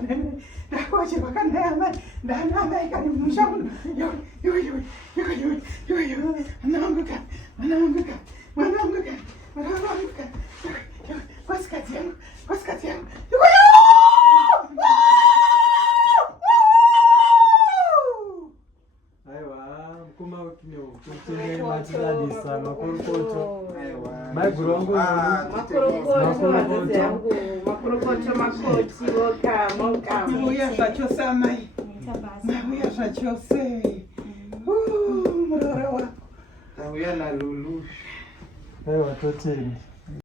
kanene na kwaje bakanema ndana na kani mshamu yo anaanguka wasikati yangu kuma ukinyo kutende matila disa makorokocho magurongo makorokocho makochi moka muya chose amai muya chose mrora wa Tawia la lulu. Ewa totini